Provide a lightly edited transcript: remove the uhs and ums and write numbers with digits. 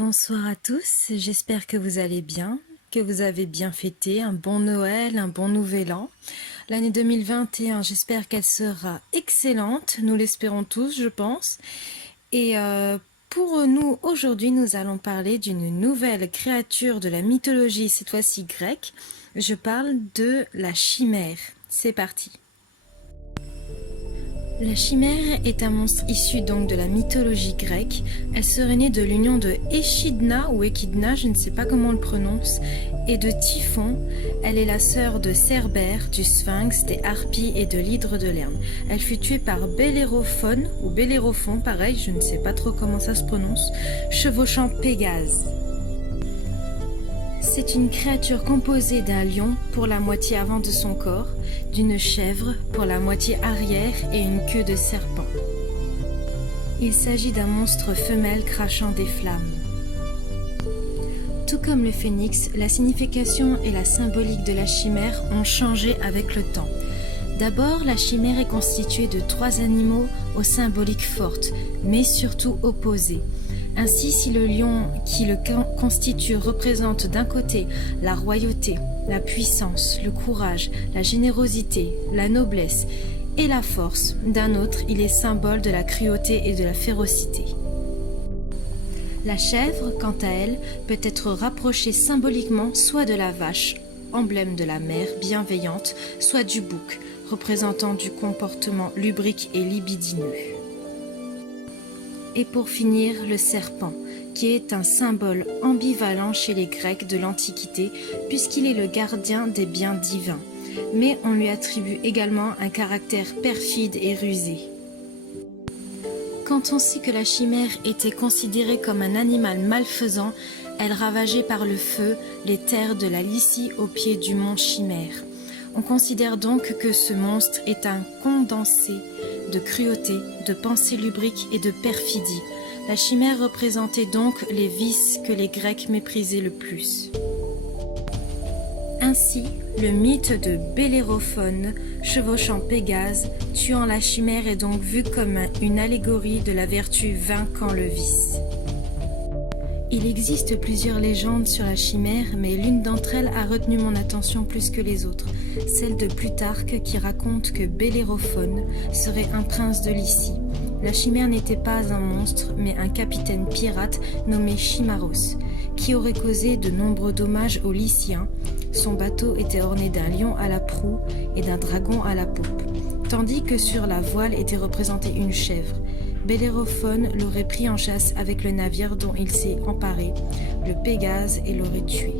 Bonsoir à tous, j'espère que vous allez bien, que vous avez bien fêté un bon Noël, un bon Nouvel An. L'année 2021, j'espère qu'elle sera excellente, nous l'espérons tous, je pense. Et pour nous, aujourd'hui, nous allons parler d'une nouvelle créature de la mythologie, cette fois-ci grecque. Je parle de la chimère. C'est parti. La chimère est un monstre issu donc de la mythologie grecque. Elle serait née de l'union de Échidna ou Échidna, je ne sais pas comment on le prononce, et de Typhon. Elle est la sœur de Cerbère, du Sphinx, des Harpies et de l'hydre de Lerne. Elle fut tuée par Bellérophon ou Bellérophon, pareil, je ne sais pas trop comment ça se prononce, chevauchant Pégase. C'est une créature composée d'un lion pour la moitié avant de son corps, d'une chèvre pour la moitié arrière et une queue de serpent. Il s'agit d'un monstre femelle crachant des flammes. Tout comme le phénix, la signification et la symbolique de la chimère ont changé avec le temps. D'abord, la chimère est constituée de 3 animaux aux symboliques fortes, mais surtout opposés. Ainsi, si le lion qui le constitue représente d'un côté la royauté, la puissance, le courage, la générosité, la noblesse et la force, d'un autre, il est symbole de la cruauté et de la férocité. La chèvre, quant à elle, peut être rapprochée symboliquement soit de la vache, emblème de la mère bienveillante, soit du bouc, représentant du comportement lubrique et libidineux. Et pour finir, le serpent, qui est un symbole ambivalent chez les Grecs de l'Antiquité, puisqu'il est le gardien des biens divins, mais on lui attribue également un caractère perfide et rusé. Quand on sait que la chimère était considérée comme un animal malfaisant, elle ravageait par le feu les terres de la Lycie au pied du mont Chimère. On considère donc que ce monstre est un condensé de cruauté, de pensée lubrique et de perfidie. La chimère représentait donc les vices que les Grecs méprisaient le plus. Ainsi, le mythe de Bellérophon, chevauchant Pégase, tuant la chimère est donc vu comme une allégorie de la vertu vainquant le vice. Il existe plusieurs légendes sur la chimère, mais l'une d'entre elles a retenu mon attention plus que les autres, celle de Plutarque qui raconte que Bellérophon serait un prince de Lycie. La chimère n'était pas un monstre, mais un capitaine pirate nommé Chimaros, qui aurait causé de nombreux dommages aux Lyciens. Son bateau était orné d'un lion à la proue et d'un dragon à la poupe, tandis que sur la voile était représentée une chèvre. Bellérophon l'aurait pris en chasse avec le navire dont il s'est emparé, le Pégase, et l'aurait tué.